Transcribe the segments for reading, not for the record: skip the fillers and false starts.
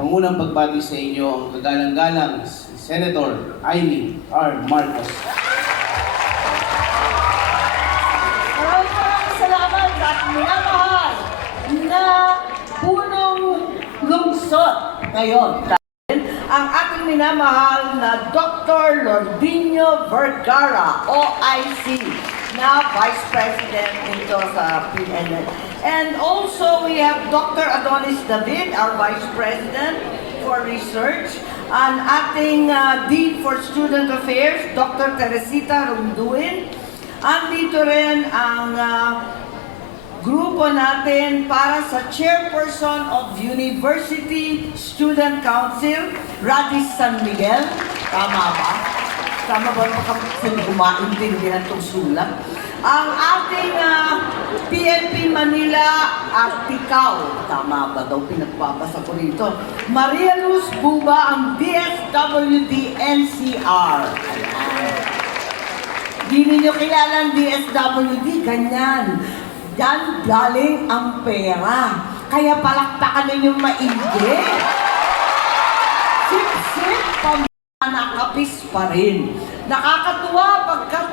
pangunang pagbati sa inyo ang kagalang-galang si Senator Amy R. Marcos. Maraming salamat at minamahal na punong lungsod ngayon. Ang ating minamahal na Dr. Lordinio Vergara, OIC, na Vice President dito sa PNL. And also we have Dr. Adonis David, our Vice President for Research, ang ating Dean for Student Affairs, Dr. Teresita Runduin. Andito rin ang grupo natin para sa Chairperson of University Student Council, Radis San Miguel. Tama ba? Tama ba kasi umaintindihan itong sulat? Ang ating PNP Manila Articaw. Tama ba daw? Pinagbabasa ko rito. Maria Luz Buba, ang DSWD NCR. Hindi ninyo kilala ang DSWD, ganyan. Yan galing ang pera. Kaya palakpakan ninyong maigi. Sip-sip, pamanakapis pa rin. Nakakatuwa pagkat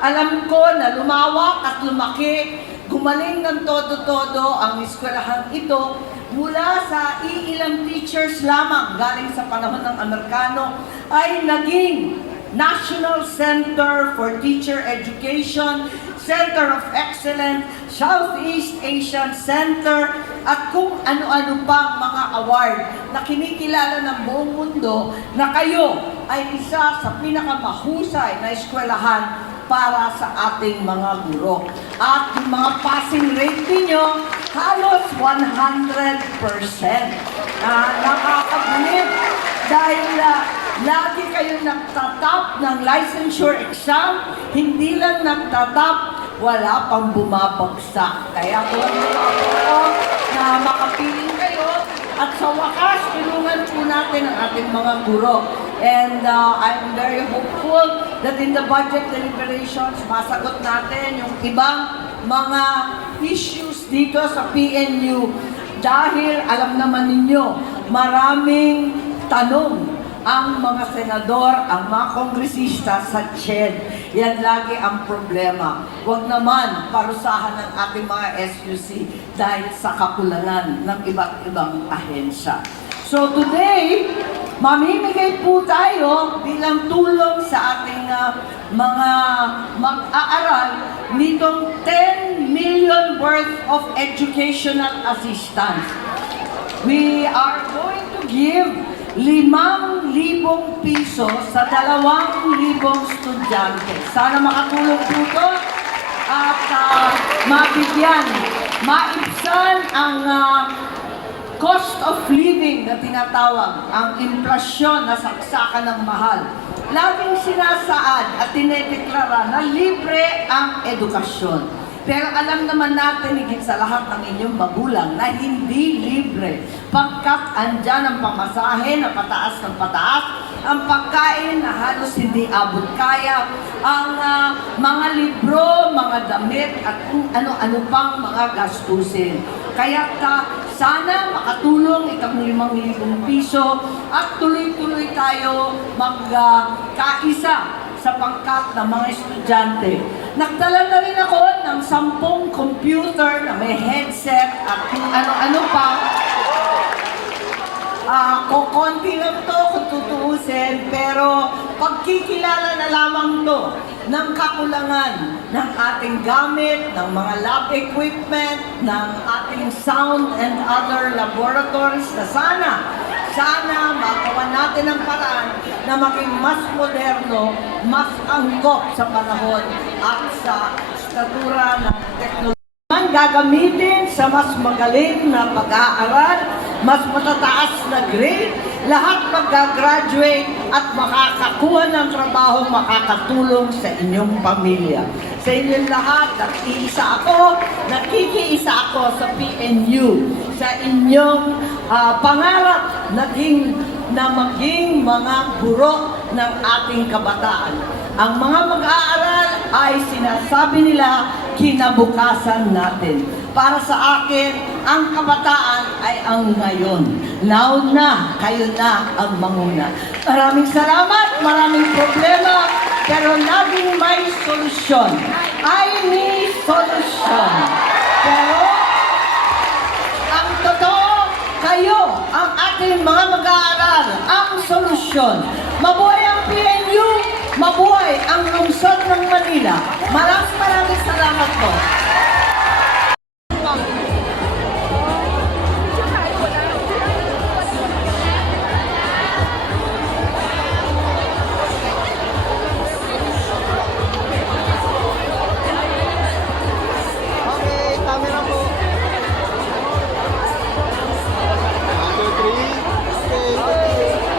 alam ko na lumawak at lumaki, gumaling ng todo-todo ang eskwelahan ito mula sa iilang teachers lamang galing sa panahon ng Amerikano ay naging National Center for Teacher Education, Center of Excellence, Southeast Asian Center, at kung ano-ano pang mga award na kinikilala ng buong mundo na kayo ay isa sa pinakamahusay na eskwelahan para sa ating mga guro. At yung mga passing rate ninyo, halos 100%. Nakakabulit dahil lagi kayo nagtatap ng licensure exam, hindi lang nagtatap, wala pang bumabagsak. Kaya kung ako na makapiling kayo, at sa wakas, tulungan po natin ang ating mga guro. And I'm very hopeful that in the budget deliberations, masagot natin yung ibang mga issues dito sa PNU. Dahil alam naman ninyo, maraming tanong ang mga senador, ang mga kongresista sa CHED. Yan lagi ang problema. Huwag naman parusahan ng ating mga SUC dahil sa kakulangan ng iba't ibang ahensya. So today, mamimigay po tayo bilang tulong sa ating mga mag-aaral nitong 10 million worth of educational assistance. We are going to give 5,000 piso sa 2,000 estudyante. Sana makatulong po ito at mabigyan, maibsan ang cost of living na tinatawag, ang inflasyon na saksakan ng mahal. Laging sinasaad at tinedeklara na libre ang edukasyon. Pero alam naman natin higit sa lahat ng inyong magulang na hindi libre. Pagkat andyan ang pamasahe na pataas ng pataas, ang pagkain na halos hindi abot kaya, ang mga libro, mga damit, at kung ano-ano pang mga gastusin. Kaya sana makatulong itong 5,000 piso at tuloy-tuloy tayo magkaisa sa pangkat ng mga estudyante. Nagdala na rin ako ng 10 computer na may headset at kung ano-ano pa. Konti lang to kung tutuusin, pero pagkikilala na lamang to ng kakulangan ng ating gamit, ng mga lab equipment, ng ating sound and other laboratories na sana magawa natin ang paraan na maging mas moderno, mas angkop sa panahon at sa statura ng teknolohiya. Gagamitin sa mas magaling na pag-aaral, mas matataas na grade, lahat mag-graduate at makakakuha ng trabaho makakatulong sa inyong pamilya. Sa inyong lahat, nakikiisa ako sa PNU, sa inyong pangarap na maging mga guro ng ating kabataan. Ang mga mag-aaral ay sinasabi nila kinabukasan natin. Para sa akin, ang kabataan ay ang ngayon. Now na, kayo na ang manguna. Maraming salamat, maraming problema, pero laging may solusyon. I need solution. Pero, ang totoo, kayo, ang ating mga mag-aaral, ang solusyon. Mabuhay ang PNU, mabuhay ang lungsod ng Manila. Maraming salamat po. Okay, camera po. 1, 2, 3. Okay, thank you.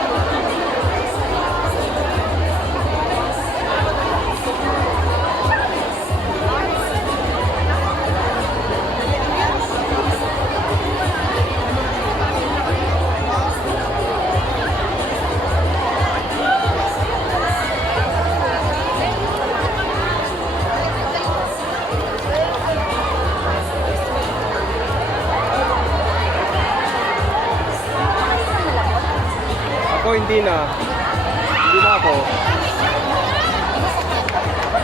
Ako hindi na. Hindi na ako.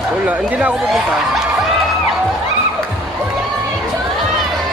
Wala, hindi na ako pupunta.